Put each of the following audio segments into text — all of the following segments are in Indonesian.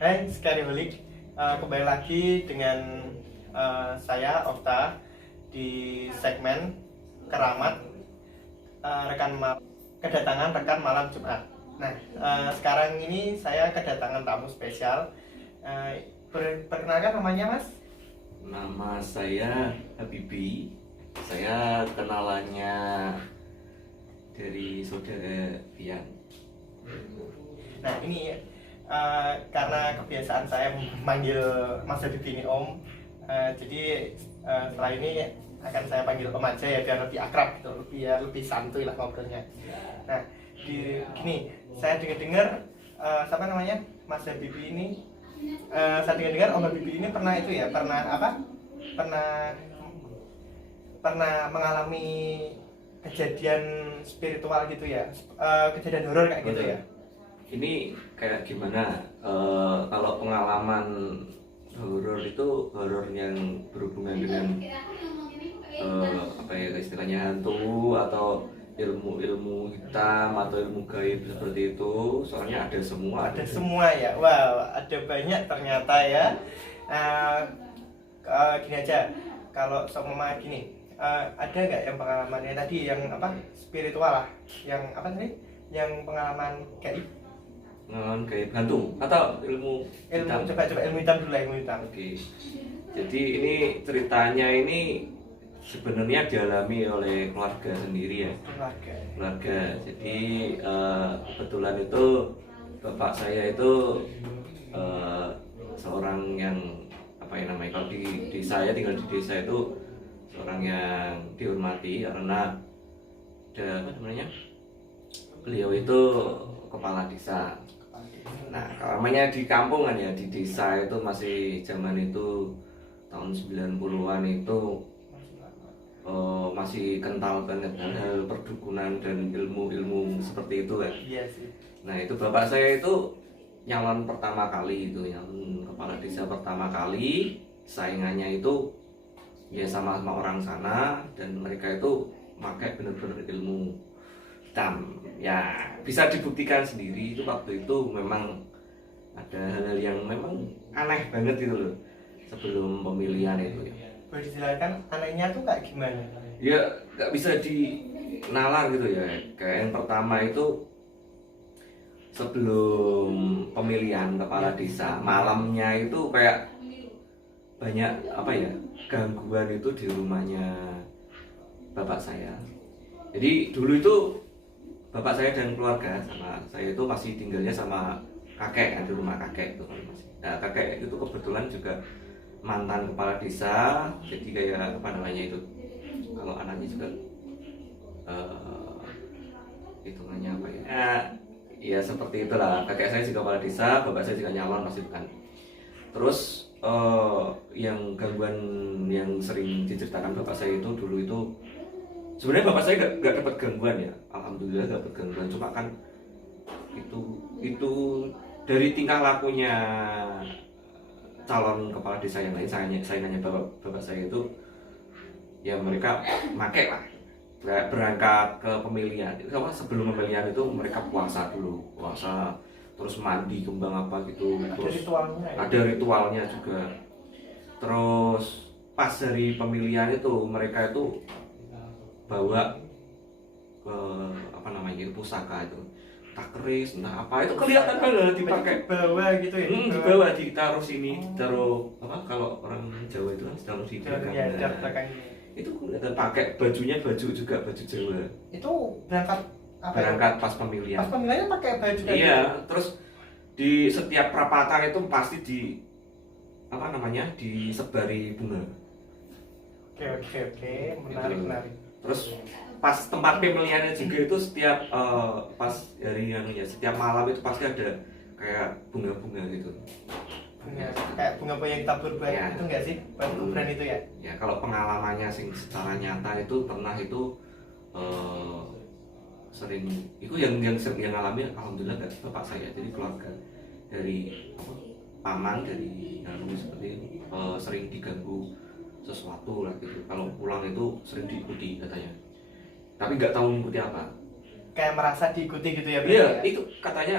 Hai, sekali balik kembali lagi dengan saya Okta di segmen Keramat kedatangan rekan malam Jumat. Nah, sekarang ini saya kedatangan tamu spesial. Perkenalkan namanya Mas? Nama saya Habibi. Saya kenalannya dari saudara Rian. Nah, ini karena kebiasaan saya memanggil Mas Habibi ini Om, jadi setelah ini akan saya panggil Om aja ya, biar lebih akrab gitu, lebih santuy lah ngobrolnya. Nah, gini, saya dengar siapa namanya Mas Habibi ini, saya dengar Om Habibi ini pernah itu ya, pernah mengalami kejadian spiritual gitu ya, kejadian horor kayak gitu ya. Ini kayak gimana? Kalau pengalaman horor itu horor yang berhubungan dengan apa ya istilahnya hantu atau ilmu hitam atau ilmu gaib seperti itu. Soalnya ada semua. Ada semua ya. Wow, ada banyak ternyata ya. Gini aja, kalau sama gini, ada nggak yang pengalamannya tadi yang apa spiritual lah, yang apa tadi, yang pengalaman gaib? Pengalaman gaib hantu atau ilmu hitam? Coba ilmu hitam dulu lah, ilmu hitam. Oke. Jadi ini ceritanya ini sebenarnya dialami oleh keluarga sendiri ya. Keluarga. Jadi kebetulan itu bapak saya itu seorang yang apa ya namanya, kalau di saya tinggal di desa itu seorang yang dihormati karena ada apa namanya, beliau itu kepala desa. Nah, namanya di kampung kan ya, di desa itu masih zaman itu tahun 90-an itu masih kental banget hal perdukunan dan ilmu-ilmu seperti itu kan. Iya sih. Nah, itu bapak saya itu nyalon pertama kali, itu nyalon kepala desa pertama kali, saingannya itu ya sama-sama orang sana, dan mereka itu pakai benar-benar ilmu hitam. Ya bisa dibuktikan sendiri, itu waktu itu memang ada hal-hal yang memang aneh banget gitu loh sebelum pemilihan itu ya. Boleh dijelaskan anehnya tuh kayak gimana? Ya nggak bisa dinalar gitu ya. Kayak yang pertama itu sebelum pemilihan kepala desa, malamnya itu kayak banyak apa ya, gangguan itu di rumahnya bapak saya. Jadi dulu itu bapak saya dan keluarga sama saya itu masih tinggalnya sama kakek kan, di rumah kakek itu kan masih. Nah, kakek itu kebetulan juga mantan kepala desa, jadi kayak apa namanya itu, kalau anaknya juga hitungannya apa ya, ya seperti itulah. Kakek saya juga kepala desa, bapak saya juga nyalon masih kan. Terus yang gangguan yang sering diceritakan bapak saya itu dulu itu, sebenarnya bapak saya nggak dapat gangguan ya, alhamdulillah nggak dapat gangguan. Cuma kan itu dari tingkah lakunya calon kepala desa yang lain, saingannya bapak saya itu, ya mereka make lah berangkat ke pemilihan. Sebelum pemilihan itu mereka puasa dulu, terus mandi kembang apa gitu, terus ada ritualnya juga. Terus pas hari pemilihan itu mereka itu bawa ke apa namanya itu, pusaka itu, tak keris entah apa itu, kelihatan banget dipakai bawa gitu ya. Dibawa, ditaruh sini, taruh apa, kalau orang Jawa itu kan ditaruh di belakang. Itu kelihatan pakai bajunya, baju juga baju Jawa. Itu berangkat apa? Berangkat pas pemilihan. Pas pemilihannya pakai baju kayak iya gitu. Terus di setiap perapatan itu pasti di apa namanya, disebari bunga. Oke, menarik. Terus pas tempat pemilihannya juga itu setiap pas hari anunya, setiap malam itu pasti ada kayak bunga-bunga gitu. Kayak bunga yang tabur buat ya. Itu enggak sih? Buat kuburan itu ya? Ya, kalau pengalamannya sing secara nyata itu pernah itu sering itu yang sering alami, alhamdulillah gak bapak saya, jadi keluarga dari paman dari alumni seperti itu, sering diganggu sesuatu lah gitu. Kalau pulang itu sering diikuti katanya, tapi nggak tahu mengikuti apa. Kayak merasa diikuti gitu ya? Iya, itu katanya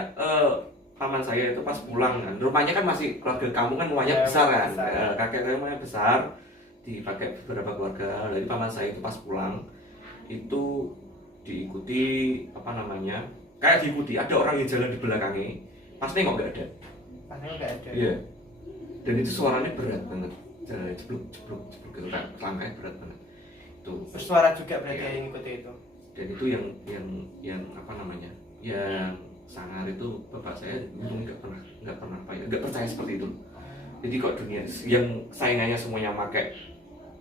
paman saya itu pas pulang kan, rumahnya kan masih keluarga kamu kan rumahnya Ya, besar kan, besar. kakek saya rumahnya besar, dipakai beberapa keluarga. Jadi paman saya itu pas pulang itu diikuti apa namanya, kayak diikuti ada orang yang jalan di belakangnya, pas nengok nggak ada. Panel nggak ada. Iya. Dan itu suaranya berat banget, jalan jeblok jeblok jeblok gitu kan, langkahnya berat banget. Itu Bersuara juga berarti Iya. yang ngikuti itu. dan itu yang apa namanya, yang sangar itu bapak saya untungnya nggak pernah apa ya, nggak percaya seperti itu. Jadi kok dunia yang saingannya semuanya pakai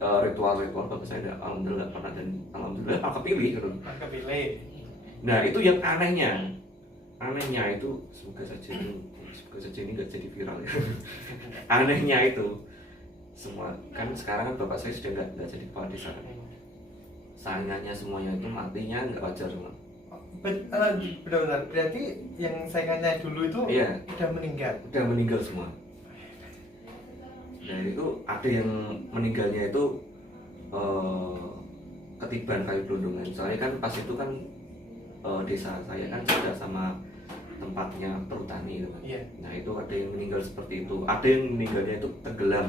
ritual-ritual, bapak saya alhamdulillah nggak pernah, dan alhamdulillah aku kepilih gitu. Maka pilih. Nah itu yang anehnya itu semoga saja ini nggak jadi viral ya. Anehnya itu semua kan sekarang kan bapak saya sudah nggak jadi kepala desa kan. Saingannya semuanya itu matinya nggak wajar semua. Benar-benar berarti yang saingannya dulu itu Iya. udah meninggal. Udah meninggal semua. Dan itu ada yang meninggalnya itu ketiban kayu gelondongan. Soalnya kan pas itu kan desa saya kan sudah sama tempatnya perhutani gitu kan. Iya. Nah itu ada yang meninggal seperti itu, ada yang meninggalnya itu tenggelam.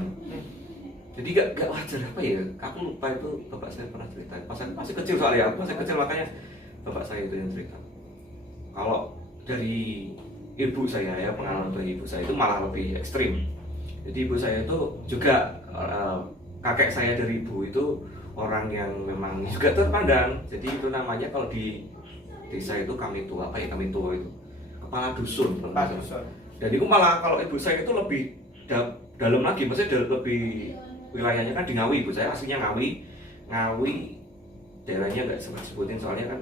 Jadi gak wajar apa ya, aku lupa itu bapak saya pernah cerita. Pas aku masih kecil soalnya, aku masih kecil makanya bapak saya itu yang cerita. Kalau dari ibu saya ya, pengalaman dari ibu saya itu malah lebih ekstrim. Jadi ibu saya itu juga kakek saya dari ibu itu orang yang memang juga terpandang. Jadi itu namanya kalau di desa itu kami tua, apa ya kami tua itu kepala dusun. Pak Dusun. Dan itu malah kalau ibu saya itu lebih dalam lagi, maksudnya lebih wilayahnya kan di Ngawi, ibu saya aslinya Ngawi daerahnya nggak sempat sebutin soalnya kan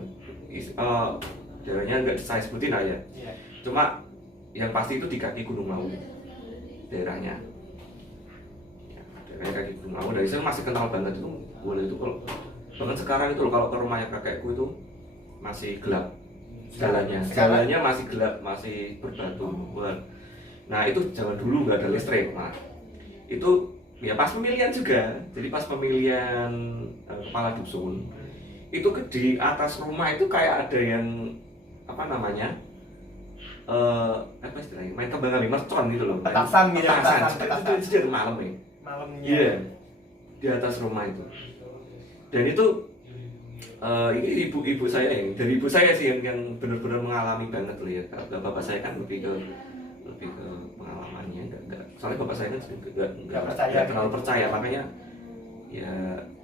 daerahnya nggak saya sebutin aja. Iya. Cuma yang pasti itu di kaki Gunung Lawu daerahnya. Ya, daerahnya kaki Gunung Lawu. Dari saya masih kenal banget itu, boleh itu kalau bahkan sekarang itu loh, kalau ke rumahnya kakekku itu masih gelap jalannya masih gelap, masih berbatu. Nah itu zaman dulu nggak ada listrik, nah itu ya pas pemilihan juga. Jadi pas pemilihan kepala dusun itu di atas rumah itu kayak ada yang apa namanya apa istilahnya, main kembang api mercon gitu loh, Petasan gitu, petasan. Itu dari malam ya. Malamnya. Iya, di atas rumah itu. Dan itu ini ibu saya yang dari ibu saya sih yang benar-benar mengalami banget loh ya. Bapak saya kan lebih ke pengalamannya, enggak. Soalnya bapak saya kan nggak terlalu percaya, makanya ya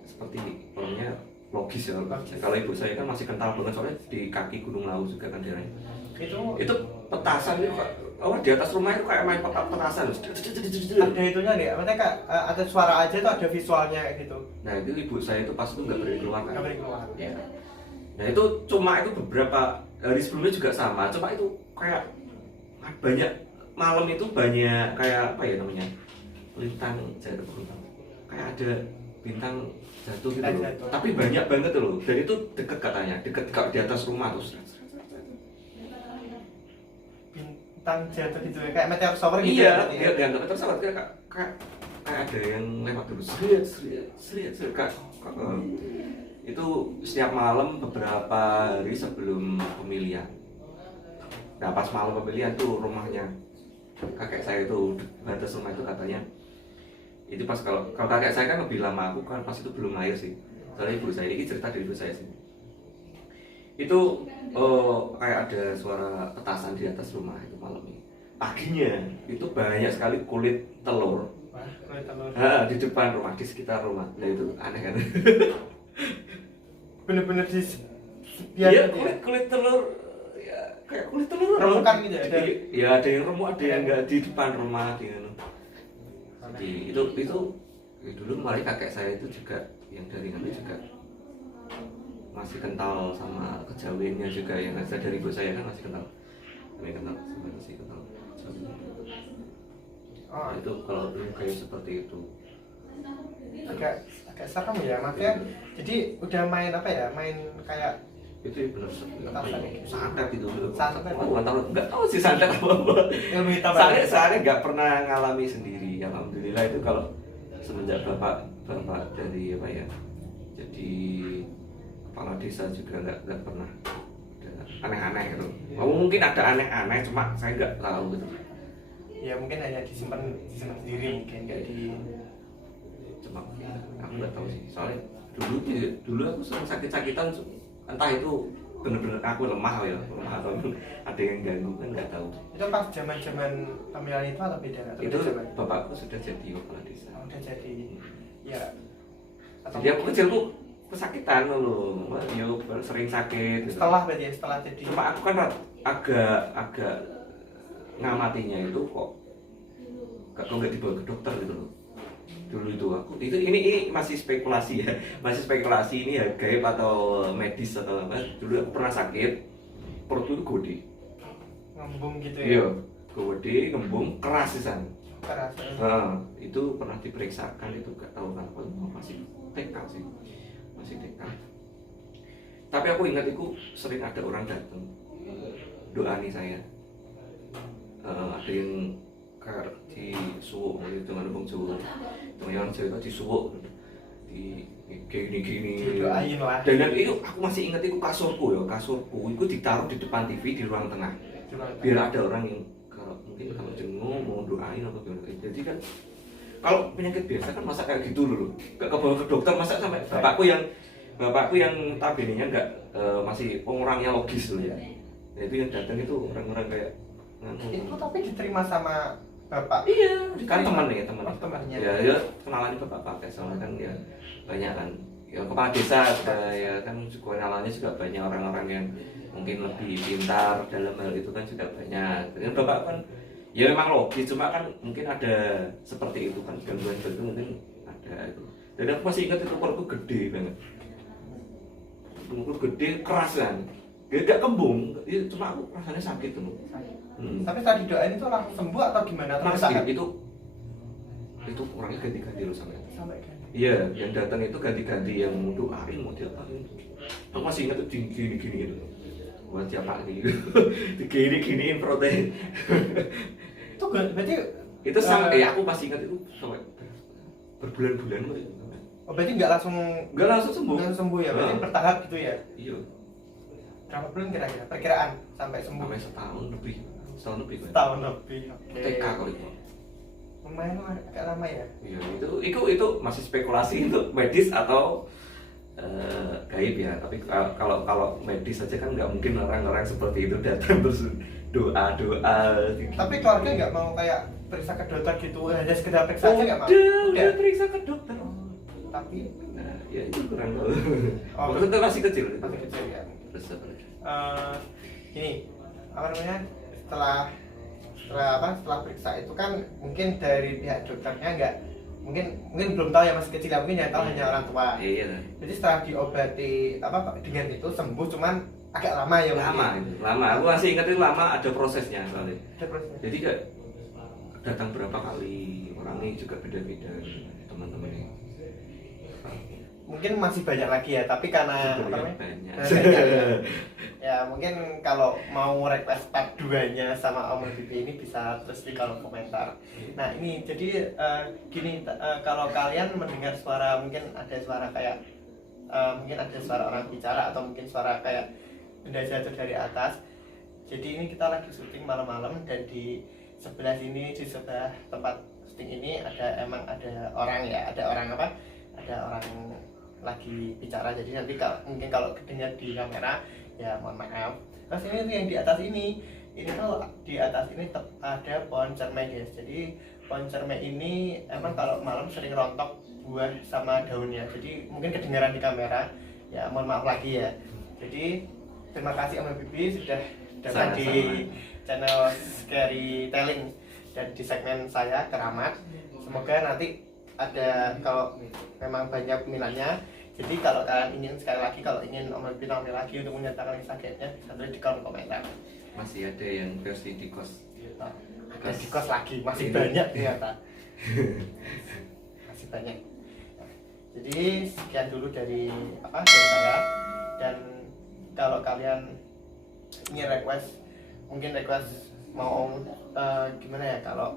seperti orangnya logis ya. Kalau ibu saya kan masih kental banget soalnya di kaki Gunung Lawu juga kan daerahnya. Itu petasan itu di atas rumah itu kayak main petasan. Ada itunya deh, maksudnya kak ada suara aja tuh ada visualnya kayak gitu. Nah itu ibu saya itu pas itu nggak berani keluar kan. Nggak boleh keluar. Ya. Nah itu cuma itu beberapa hari sebelumnya juga sama, cuma itu kayak banyak malam itu banyak kayak apa ya namanya, lintang jatuh, kayak ada bintang jatuh gitu loh. Tapi banyak banget loh, dan itu deket katanya, deket di atas rumah tuh. Bintang jatuh gitu ya, kayak meteor shower gitu. Iya, ya, dia nggak meteor shower, kayak ada yang lewat terus, seriat, itu setiap malam beberapa hari sebelum pemilihan. Nah pas malam pemilihan tuh rumahnya kakek saya itu, batas rumah itu katanya itu pas kalau kakek saya kan lebih lama, aku kan pas itu belum lahir sih. Soalnya ibu saya, ini cerita dari ibu saya sih. Itu kayak ada suara petasan di atas rumah itu malamnya. Paginya itu banyak sekali kulit telur. Wah, kulit telur. Di depan rumah, di sekitar rumah. Nah itu aneh kan. Bener-bener di Iya, kulit telur ya, kayak kulit telur remukan gitu ya. Ya ada yang remuk, ada yang enggak di depan rumah gitu. Jadi itu dulu mulai kakek saya itu juga yang dari kami juga masih kental sama kejawennya juga, yang ada dari ibu saya kan masih kental Oh, itu kalau dulu kayak seperti itu agak serem ya, makanya jadi udah main apa ya, main kayak itu benar santet itu santet. Nggak tahu sih santet apa. ilmu hitam. Saya nggak pernah ngalami sendiri, alhamdulillah. Itu kalau semenjak bapak dari apa ya, jadi kepala desa juga nggak pernah aneh-aneh gitu. Mungkin ada aneh-aneh cuma saya nggak tahu gitu. Ya mungkin hanya disimpan sendiri, mungkin nggak di. Cuma aku nggak tahu sih, soalnya dulu aku sering sakit-sakitan, entah itu bener-bener aku lemah atau ada yang ganggu kan nggak tahu. Itu pas zaman pemilihan itu atau beda? Atau Itu beda zaman? bapakku sudah jadi kepala desa. Udah jadi, ya. Atau Jadi aku kecil tuh kesakitan loh, yo sering sakit. Gitu. setelah berarti ya, setelah jadi. Cuma aku kan agak ngamatinya itu kok nggak dibawa ke dokter gitu loh. Dulu itu aku ini masih spekulasi ya, masih spekulasi ini ya gaib atau medis atau apa. Dulu aku pernah sakit, perutku itu gede. Ngembung gitu ya. Iya, gede, ngembung, keras sih san. Keras. Nah, itu pernah diperiksakan itu nggak tahu kenapa, masih TK sih, masih TK. Tapi aku ingat itu sering ada orang datang doani saya. Ada yang kayak di suwuk gitu dengan bung Jawa, teman Jawa di suwuk di gini Didoain lah. dan itu aku masih ingat itu kasurku itu ditaruh di depan TV di ruang tengah biar ada orang yang mungkin kalau jenguk mau doain atau gimana. Jadi kan kalau penyakit biasa kan masa kayak gitu dulu gak kebawa ke dokter, masa sampai bapakku yang tabeninya nggak masih orangnya logis dulu ya. Itu yang datang itu orang-orang kayak itu tapi diterima sama bapak. Iya, kan teman Oh, temannya. ya kenalannya bapak soalnya kan ya banyak kan ya kepala desa ya kan juga kenalannya juga banyak orang-orang yang mungkin lebih pintar dalam hal itu kan juga banyak. Dan bapak kan ya memang logis, cuma kan mungkin ada seperti itu kan gangguan itu mungkin ada itu. Dan aku masih ingat itu perutku gede banget, perutku gede keras kan, gak kembung, cuma aku rasanya sakit tuh. Tapi saat didoain itu langsung sembuh atau gimana? Masih itu orangnya ganti-ganti loh sampai. Iya, yang datang itu ganti-ganti, yang mau doain mau diapain. Aku masih ingat tuh gini gitu. Buat siapa nih? Digini-giniin protein. Itu berarti Itu sampai aku masih ingat itu sampai berbulan-bulan. oh berarti nggak langsung sembuh. Nggak sembuh ya, berarti bertahap gitu ya. Iya. Berapa bulan kira-kira? Perkiraan sampai sembuh? Sampai setahun lebih. Setahun lebih. Oke. TK kok itu. Lumayan agak lama ya. Iya, itu masih spekulasi itu medis atau gaib ya. Tapi kalau medis saja kan nggak mungkin orang-orang seperti itu datang terus doa. Tapi keluarga nggak mau kayak periksa ke dokter gitu, hanya sekedar periksa aja nggak mau? Udah periksa ke dokter. Tapi Nah, ya itu kurang tahu. Oh, Waktu itu masih kecil. masih kecil ya. Terus apa lagi? Ini apa namanya? Setelah periksa itu kan mungkin dari pihak dokternya nggak mungkin belum tahu ya, masih kecil ya, mungkin yang tahu hanya orang tua. Iya. Jadi setelah diobati dengan itu sembuh, cuman agak lama ya. Lama. Aku masih ingat itu lama, ada prosesnya soalnya. Ada prosesnya. Jadi kayak datang berapa kali, orangnya juga beda-beda teman-temannya. Mungkin masih banyak lagi ya, tapi karena Banyak. ya mungkin kalau mau request part 2-nya sama Om Bibi ini bisa terus di kolom komentar. Nah ini jadi gini, kalau kalian mendengar suara, mungkin ada suara kayak mungkin ada suara orang bicara atau mungkin suara kayak benda jatuh dari atas. Jadi ini kita lagi syuting malam-malam, dan di sebelah sini, di sebelah tempat syuting ini ada orang ya, ada orang lagi bicara. Jadi nanti mungkin kalau kedengar di kamera ya mohon maaf. Terus ini tuh yang di atas ini tuh di atas ini ada pohon cermai guys. Jadi pohon cermai ini emang kalau malam sering rontok buah sama daunnya, jadi mungkin kedengaran di kamera ya, mohon maaf lagi ya. Jadi terima kasih Om Bibi sudah datang di channel Scary Telling dan di segmen saya Keramat. Semoga nanti ada, kalau memang banyak peminatnya. Jadi kalau kalian ingin, sekali lagi, kalau ingin Om Bibi tampil lagi untuk menyatakan sakitnya, bisa tulis di kolom komentar. Masih ada yang versi di kos. Ada di kos lagi, masih banyak ternyata. Masih banyak. Jadi sekian dulu dari saya. Dan kalau kalian ingin request, mungkin request mau gimana ya, kalau